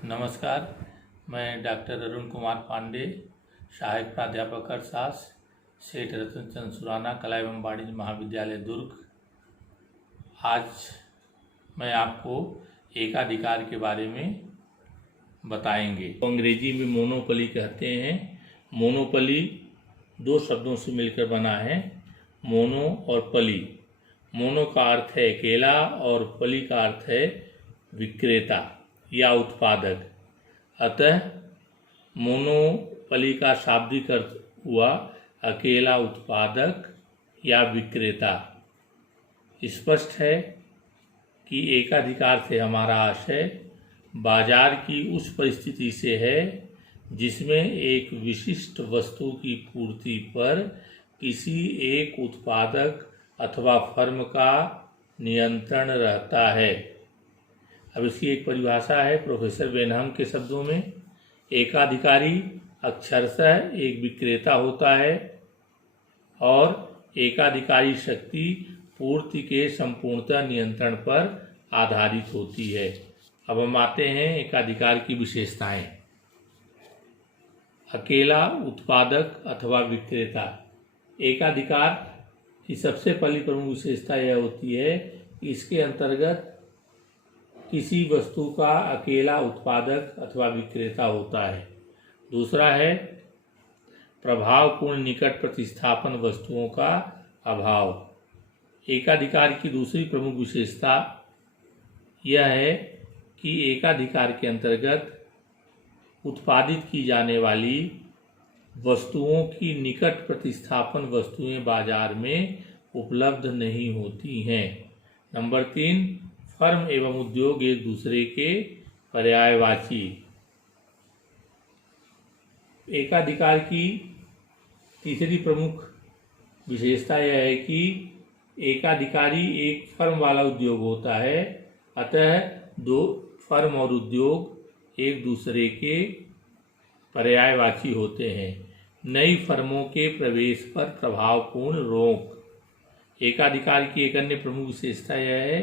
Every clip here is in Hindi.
नमस्कार, मैं डॉक्टर अरुण कुमार पांडे, सहायक प्राध्यापक अर्थशास्त्र, सेठ रतनचंद सुराना कला एवं वाणिज्य महाविद्यालय दुर्ग। आज मैं आपको एकाधिकार के बारे में बताएंगे। अंग्रेजी में मोनोपोली कहते हैं। मोनोपोली दो शब्दों से मिलकर बना है, मोनो और पली। मोनो का अर्थ है अकेला और पली का अर्थ है विक्रेता या उत्पादक। अतः मोनोपोली का शाब्दिक अर्थ हुआ अकेला उत्पादक या विक्रेता। स्पष्ट है कि एकाधिकार से हमारा आशय बाजार की उस परिस्थिति से है जिसमें एक विशिष्ट वस्तु की पूर्ति पर किसी एक उत्पादक अथवा फर्म का नियंत्रण रहता है। अब इसकी एक परिभाषा है प्रोफेसर बेनहम के शब्दों में। एकाधिकारी अक्षरशः एक विक्रेता होता है और एकाधिकारी शक्ति पूर्ति के संपूर्णतः नियंत्रण पर आधारित होती है। अब हम आते हैं एकाधिकार की विशेषताएं। अकेला उत्पादक अथवा विक्रेता। एकाधिकार की सबसे पहली प्रमुख विशेषता यह होती है कि इसके अंतर्गत किसी वस्तु का अकेला उत्पादक अथवा विक्रेता होता है। दूसरा है प्रभावपूर्ण निकट प्रतिस्थापन वस्तुओं का अभाव। एकाधिकार की दूसरी प्रमुख विशेषता यह है कि एकाधिकार के अंतर्गत उत्पादित की जाने वाली वस्तुओं की निकट प्रतिस्थापन वस्तुएं बाजार में उपलब्ध नहीं होती हैं। नंबर 3, फर्म एवं उद्योग एक दूसरे के पर्यायवाची। एकाधिकार की तीसरी प्रमुख विशेषता यह है कि एकाधिकारी एक फर्म वाला उद्योग होता है। अतः दो फर्म और उद्योग एक दूसरे के पर्यायवाची होते हैं। नई फर्मों के प्रवेश पर प्रभावपूर्ण रोक। एकाधिकार की एक अन्य प्रमुख विशेषता यह है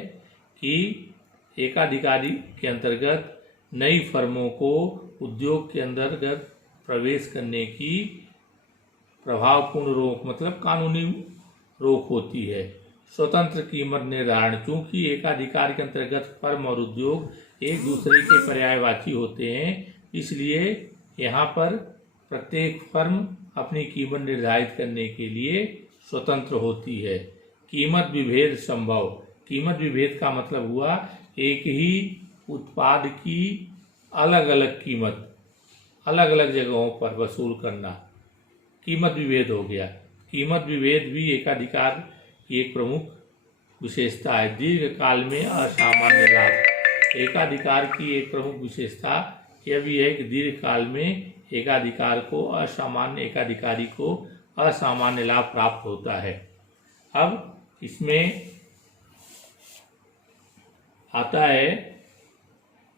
कि एकाधिकारी के अंतर्गत नई फर्मों को उद्योग के अंतर्गत प्रवेश करने की प्रभावपूर्ण रोक मतलब कानूनी रोक होती है। स्वतंत्र कीमत निर्धारण। चूंकि एकाधिकार के अंतर्गत फर्म और उद्योग एक दूसरे के पर्यायवाची होते हैं, इसलिए यहाँ पर प्रत्येक फर्म अपनी कीमत निर्धारित करने के लिए स्वतंत्र होती है। कीमत विभेद संभव। कीमत विभेद का मतलब हुआ एक ही उत्पाद की अलग अलग कीमत अलग अलग जगहों पर वसूल करना, कीमत विभेद हो गया। कीमत विभेद भी एकाधिकार की एक प्रमुख विशेषता है। दीर्घकाल में असामान्य लाभ। एकाधिकार की एक प्रमुख विशेषता यह भी है कि दीर्घकाल में एकाधिकारी को असामान्य लाभ प्राप्त होता है। अब इसमें आता है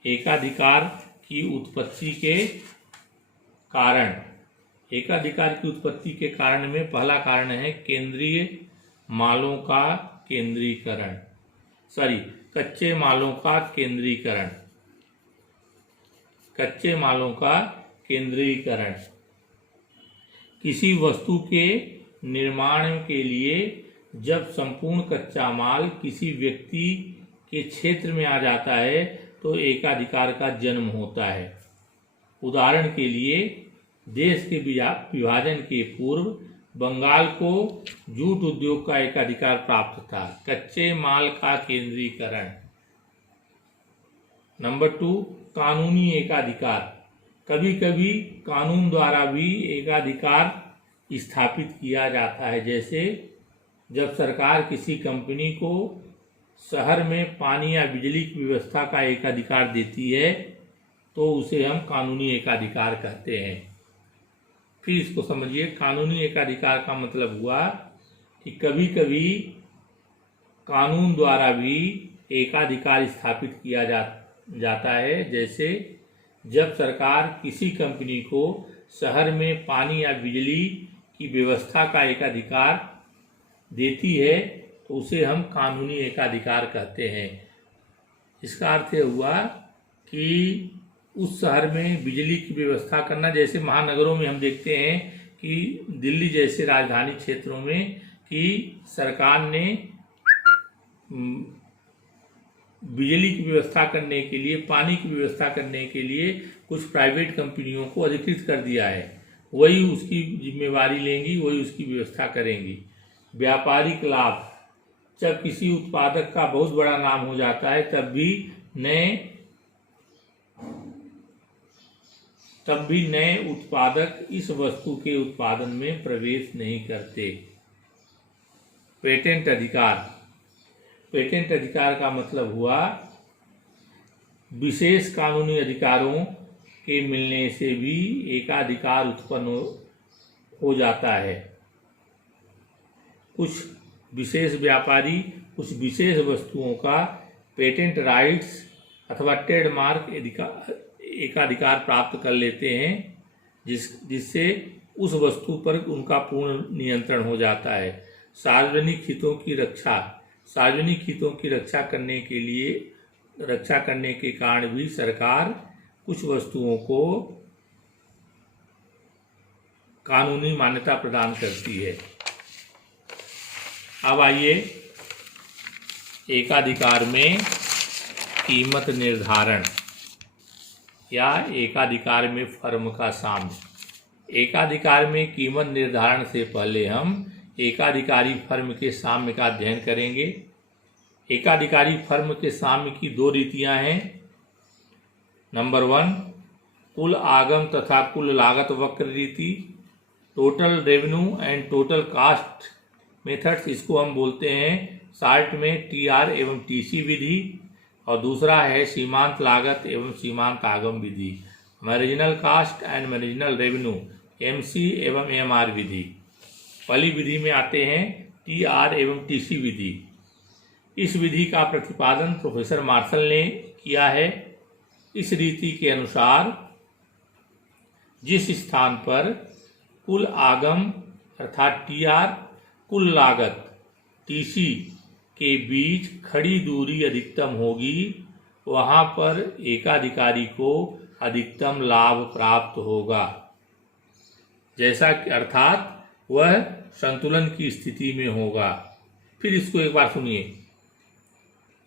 एकाधिकार की उत्पत्ति के कारण। एकाधिकार की उत्पत्ति के कारण में पहला कारण है केंद्रीय मालों का केंद्रीकरण, कच्चे मालों का केंद्रीकरण। कच्चे मालों का केंद्रीकरण। किसी वस्तु के निर्माण के लिए जब संपूर्ण कच्चा माल किसी व्यक्ति के क्षेत्र में आ जाता है तो एकाधिकार का जन्म होता है। उदाहरण के लिए देश के विभाजन के पूर्व बंगाल को जूट उद्योग का एकाधिकार प्राप्त था। कच्चे माल का केंद्रीकरण। नंबर 2, कानूनी एकाधिकार। कभी कभी कानून द्वारा भी एकाधिकार स्थापित किया जाता है। जैसे जब सरकार किसी कंपनी को शहर में पानी या बिजली की व्यवस्था का एकाधिकार देती है तो उसे हम कानूनी एकाधिकार कहते हैं। फिर इसको समझिए, कानूनी एकाधिकार का मतलब हुआ कि कभी कभी कानून द्वारा भी एकाधिकार स्थापित किया जाता है। जैसे जब सरकार किसी कंपनी को शहर में पानी या बिजली की व्यवस्था का एकाधिकार देती है तो उसे हम कानूनी एकाधिकार कहते हैं। इसका अर्थ हुआ कि उस शहर में बिजली की व्यवस्था करना। जैसे महानगरों में हम देखते हैं कि दिल्ली जैसे राजधानी क्षेत्रों में कि सरकार ने बिजली की व्यवस्था करने के लिए, पानी की व्यवस्था करने के लिए कुछ प्राइवेट कंपनियों को अधिकृत कर दिया है। वही उसकी जिम्मेवारी लेंगी, वही उसकी व्यवस्था करेंगी। व्यापारिक लाभ, जब किसी उत्पादक का बहुत बड़ा नाम हो जाता है तब भी नए उत्पादक इस वस्तु के उत्पादन में प्रवेश नहीं करते। पेटेंट अधिकार, पेटेंट अधिकार का मतलब हुआ विशेष कानूनी अधिकारों के मिलने से भी एकाधिकार उत्पन्न हो जाता है। कुछ विशेष व्यापारी कुछ विशेष वस्तुओं का पेटेंट राइट्स अथवा ट्रेडमार्क एकाधिकार प्राप्त कर लेते हैं, जिससे उस वस्तु पर उनका पूर्ण नियंत्रण हो जाता है। सार्वजनिक हितों की रक्षा, सार्वजनिक हितों की रक्षा करने के कारण भी सरकार कुछ वस्तुओं को कानूनी मान्यता प्रदान करती है। अब आइए एकाधिकार में कीमत निर्धारण या एकाधिकार में फर्म का साम्य। एकाधिकार में कीमत निर्धारण से पहले हम एकाधिकारी फर्म के साम्य का अध्ययन करेंगे। एकाधिकारी फर्म के साम्य की दो रीतियां हैं। नंबर 1, कुल आगम तथा कुल लागत वक्र रीति, total revenue and total cast methods, इसको हम बोलते हैं शार्ट में टीआर एवं टीसी विधि। और दूसरा है सीमांत लागत एवं सीमांत आगम विधि, marginal cost and marginal revenue, MC एवं एमआर विधि। पहली विधि में आते हैं टीआर एवं टीसी विधि। इस विधि का प्रतिपादन प्रोफेसर मार्शल ने किया है। इस रीति के अनुसार जिस स्थान पर कुल आगम अर्थात टीआर, कुल लागत टीसी के बीच खड़ी दूरी अधिकतम होगी, वहां पर एकाधिकारी को अधिकतम लाभ प्राप्त होगा। जैसा कि अर्थात वह संतुलन की स्थिति में होगा। फिर इसको एक बार सुनिए।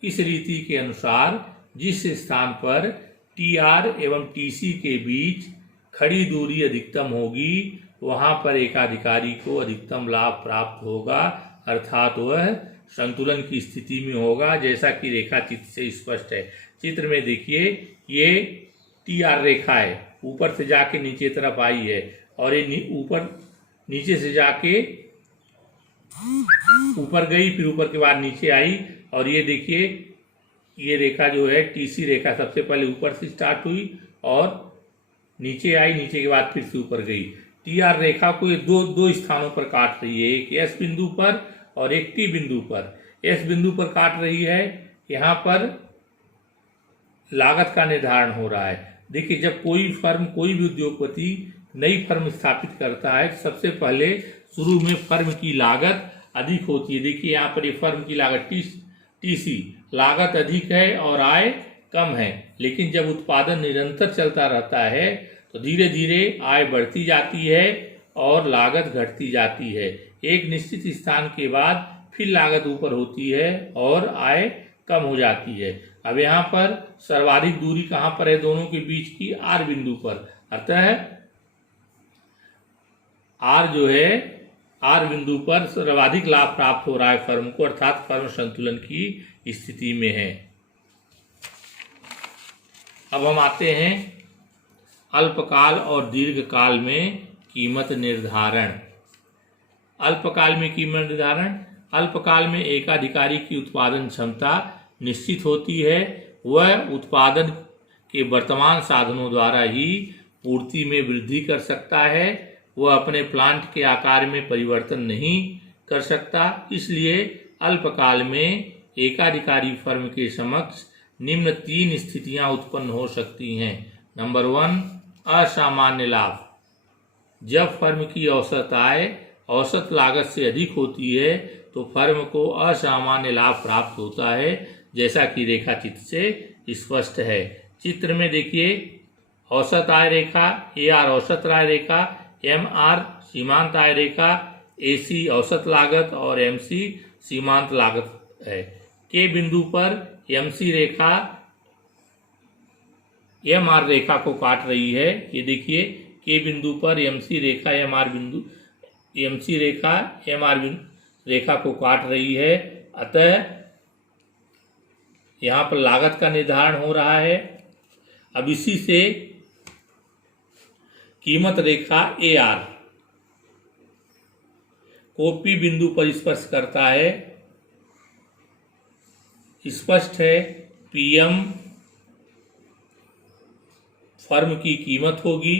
इस रीति के अनुसार जिस स्थान पर टीआर एवं टीसी के बीच खड़ी दूरी अधिकतम होगी, वहां पर एकाधिकारी को अधिकतम लाभ प्राप्त होगा, अर्थात वह संतुलन की स्थिति में होगा, जैसा कि रेखा चित्र से स्पष्ट है। चित्र में देखिए, ये टीआर रेखा है, ऊपर से जाके नीचे तरफ आई है और ये ऊपर नीचे से जाके ऊपर गई, फिर ऊपर के बाद नीचे आई। और ये देखिए, ये रेखा जो है टीसी रेखा सबसे पहले ऊपर से स्टार्ट हुई और नीचे आई, नीचे के बाद फिर से ऊपर गई। टीआर रेखा को ये दो स्थानों पर काट रही है, एक एस बिंदु पर और एक टी बिंदु पर। एस बिंदु पर काट रही है, यहाँ पर लागत का निर्धारण हो रहा है। देखिए, जब कोई फर्म, कोई भी उद्योगपति नई फर्म स्थापित करता है, सबसे पहले शुरू में फर्म की लागत अधिक होती है। देखिए यहाँ पर ये फर्म की लागत टीसी लागत अधिक है और आय कम है, लेकिन जब उत्पादन निरंतर चलता रहता है तो धीरे धीरे आय बढ़ती जाती है और लागत घटती जाती है। एक निश्चित स्थान के बाद फिर लागत ऊपर होती है और आय कम हो जाती है। अब यहाँ पर सर्वाधिक दूरी कहाँ पर है दोनों के बीच की? आर बिंदु पर। अतः आर जो है, आर बिंदु पर सर्वाधिक लाभ प्राप्त हो रहा है फर्म को, अर्थात फर्म संतुलन की स्थिति में है। अब हम आते हैं अल्पकाल और दीर्घकाल में कीमत निर्धारण। अल्पकाल में कीमत निर्धारण, अल्पकाल में एकाधिकारी की उत्पादन क्षमता निश्चित होती है। वह उत्पादन के वर्तमान साधनों द्वारा ही पूर्ति में वृद्धि कर सकता है। वह अपने प्लांट के आकार में परिवर्तन नहीं कर सकता। इसलिए अल्पकाल में एकाधिकारी फर्म के समक्ष निम्न 3 स्थितियां उत्पन्न हो सकती हैं। नंबर 1, असामान्य लाभ। जब फर्म की औसत आय औसत लागत से अधिक होती है तो फर्म को असामान्य लाभ प्राप्त होता है, जैसा कि रेखा चित्र से स्पष्ट है। चित्र में देखिए, औसत आय रेखा, AR औसत आय रेखा, MR सीमांत आय रेखा, AC औसत लागत और MC सीमांत लागत है। K बिंदु पर MC रेखा MR रेखा को काट रही है। ये देखिए K बिंदु पर MC रेखा MR रेखा को काट रही है। अतः यहाँ पर लागत का निर्धारण हो रहा है। अब इसी से कीमत रेखा AR को P बिंदु पर स्पर्श करता है। स्पष्ट है, PM फर्म की कीमत होगी,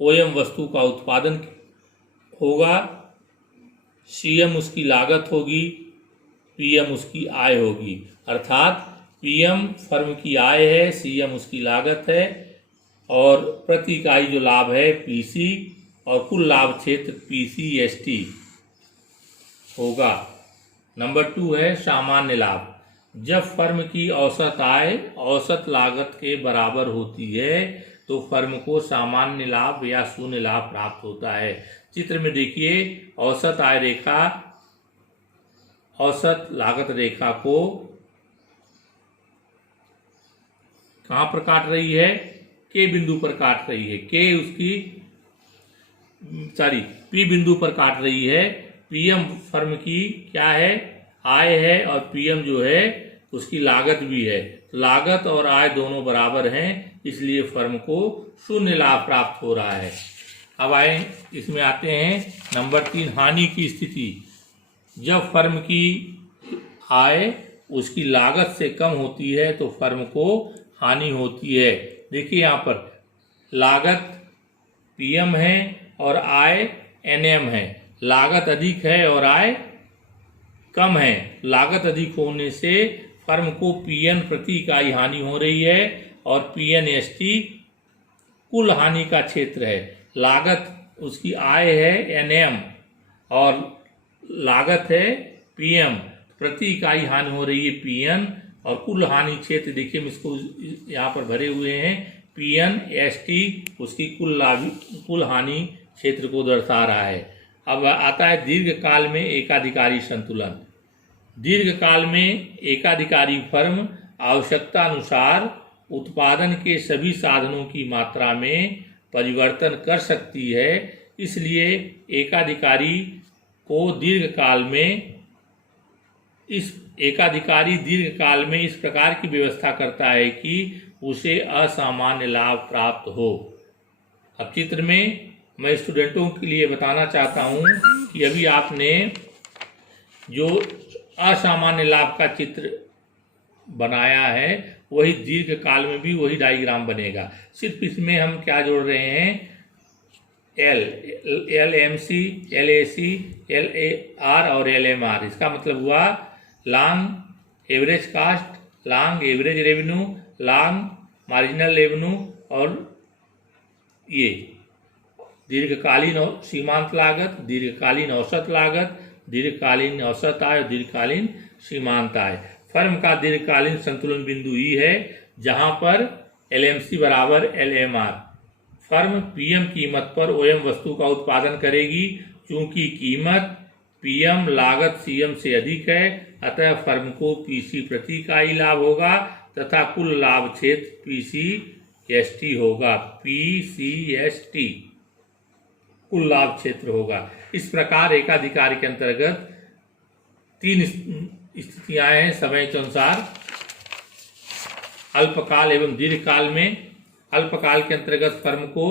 OM वस्तु का उत्पादन होगा, CM उसकी लागत होगी, PM उसकी आय होगी। अर्थात PM फर्म की आय है, CM उसकी लागत है और प्रति इकाई जो लाभ है PC और कुल लाभ क्षेत्र PCST होगा। नंबर 2 है सामान्य लाभ। जब फर्म की औसत आय औसत लागत के बराबर होती है तो फर्म को सामान्य लाभ या शून्य लाभ प्राप्त होता है। चित्र में देखिए, औसत आय रेखा औसत लागत रेखा को कहाँ पर काट रही है? K बिंदु पर काट रही है। P बिंदु पर काट रही है। PM फर्म की क्या है? आय है और PM जो है उसकी लागत भी है। लागत और आय दोनों बराबर हैं, इसलिए फर्म को शून्य लाभ प्राप्त हो रहा है। अब इसमें आते हैं नंबर 3, हानि की स्थिति। जब फर्म की आय उसकी लागत से कम होती है तो फर्म को हानि होती है। देखिए यहाँ पर लागत PM है और आय NM है। लागत अधिक है और आय कम है। लागत अधिक होने से फर्म को PN प्रति इकाई हानि हो रही है और PNST कुल हानि का क्षेत्र है। लागत उसकी आय है NM और लागत है PM, प्रति इकाई हानि हो रही है PN और कुल हानि क्षेत्र देखिए हम इसको यहाँ पर भरे हुए हैं। PNST उसकी कुल हानि क्षेत्र को दर्शा रहा है। अब आता है दीर्घकाल में एकाधिकारी संतुलन। दीर्घकाल में एकाधिकारी फर्म आवश्यकता अनुसार उत्पादन के सभी साधनों की मात्रा में परिवर्तन कर सकती है। इसलिए एकाधिकारी दीर्घकाल में इस प्रकार की व्यवस्था करता है कि उसे असामान्य लाभ प्राप्त हो। अब चित्र में मैं स्टूडेंटों के लिए बताना चाहता हूं कि अभी आपने जो असामान्य लाभ का चित्र बनाया है वही दीर्घकाल में भी वही डायग्राम बनेगा। सिर्फ इसमें हम क्या जोड़ रहे हैं? LMC, LAC, LAR और LMR। इसका मतलब हुआ long average cost, long average revenue, long marginal revenue और ये दीर्घकालीन सीमांत लागत, दीर्घकालीन औसत लागत, दीर्घकालीन औसत आय और दीर्घकालीन सीमांत आय। फर्म का दीर्घकालीन संतुलन बिंदु ई है जहां पर LMC बराबर LMR। फर्म PM कीमत पर OM वस्तु का उत्पादन करेगी। चूंकि कीमत PM लागत CM से अधिक है, अतः फर्म को PC प्रति इकाई लाभ होगा तथा कुल लाभ क्षेत्र PCST होगा। PCST कुल लाभ क्षेत्र होगा। इस प्रकार एकाधिकार के अंतर्गत 3 स्थितियां हैं समय के अनुसार। अल्पकाल एवं दीर्घकाल में अल्पकाल के अंतर्गत फर्म को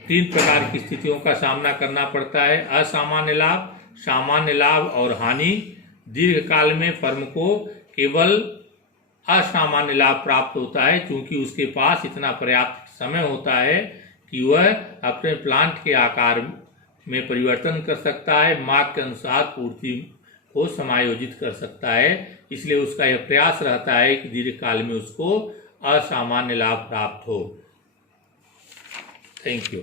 3 प्रकार की स्थितियों का सामना करना पड़ता है: असामान्य लाभ, सामान्य लाभ और हानि। दीर्घकाल में फर्म को केवल असामान्य लाभ प्राप्त होता है क्योंकि उसके पास इतना पर्याप्त समय होता है कि वह अपने प्लांट के आकार में परिवर्तन कर सकता है, मांग के अनुसार पूर्ति को समायोजित कर सकता है। इसलिए उसका यह प्रयास रहता है कि दीर्घकाल में उसको असामान्य लाभ प्राप्त हो। Thank you.